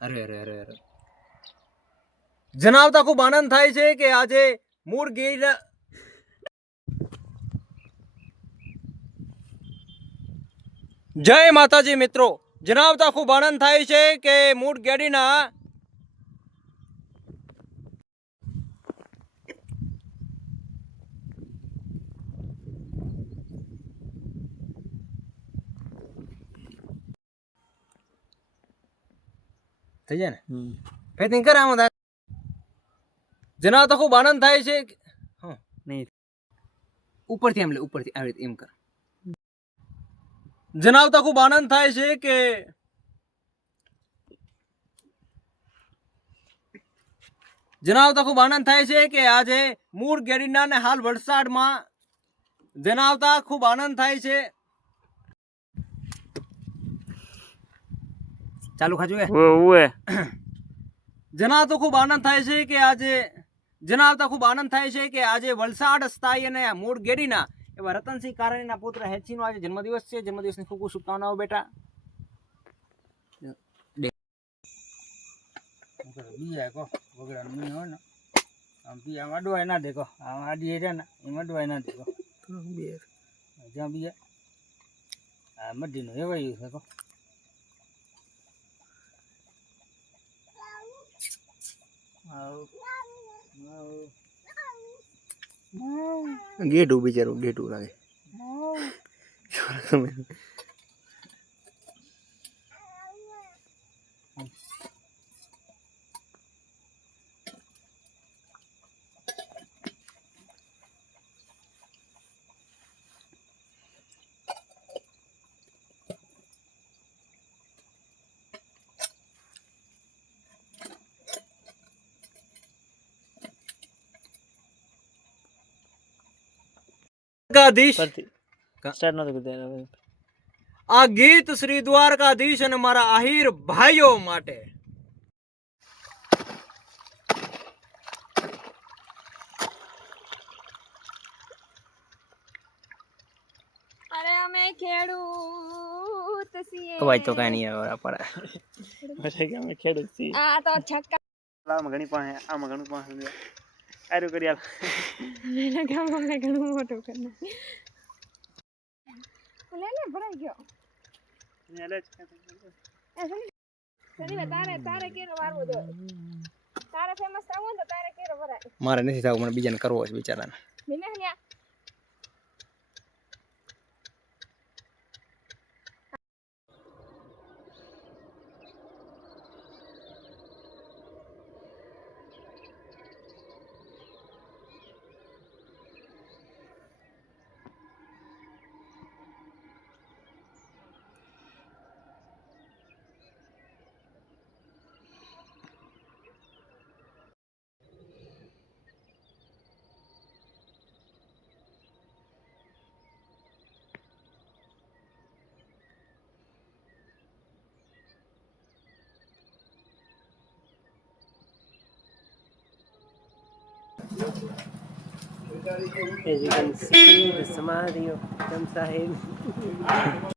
અરે અરે અરે અરે જણાવતા ખૂબ આનંદ થાય છે કે આજે મૂળ ગીર જય માતાજી મિત્રો, જણાવતા ખૂબ આનંદ થાય છે કે મૂળ ગેડીના થઈ જાય ને ફેટિંગ કરે આમાં જણાવતા ખૂબ આનંદ થાય છે હા નહીં ઉપરથી એમ લે ઉપરથી આવી રીતે એમ કર જણાવતા ખૂબ આનંદ થાય છે કે જણાવતા ખૂબ આનંદ થાય છે કે આજે મૂળ ગેડીના ને હાલ વલસાડમાં જણાવતા ખૂબ આનંદ થાય છે ચાલુ ખાજુ ઓએ જણાવતો ખૂબ આનંદ થાય છે કે આજે જણાવતા ખૂબ આનંદ થાય છે કે આજે વલસાડ સ્થાયી અને મૂળ ગેડીના એવા રતનસિંહ કારાણીના પુત્ર હેચીનો આજે જન્મદિવસ છે. જન્મદિવસની ખૂબ ખૂબ શુભકામનાઓ બેટા. બીજા કો વગડા મી હોય ને આમ બી આમ અડવાય ના દેખો આમ આડી રે ને એમ અડવાય ના દેખો બે જ્યાં બીજા આ મડીનો એવાયું છે કો गेटू बेचारो गेटू लागे આ ગીત શ્રી દ્વારકાધીશ અને મારા આહિર ભાઈઓ માટે. અરે અમે ખેડૂત છીએ અવાજ તો કાઈ નહીં આવે આપડા અરે કે અમે ખેડૂત છીએ આ તો છક્કા આમાં ઘણી પાસે આમાં ઘણું પાસે આરું કરી આલ મેને કામ અમે ઘણું મોટું કરી લે લે ભરાઈ ગયો ને લે સની તારે કેરો વારવો દો તારે ફેમસ થાવું તો તારે કેરો ભરાય મારે નથી થાવું મને બીજાને કરવો છે બિચારાને મેને હન્યા As you can see, the Samadhi of Kam Sahib.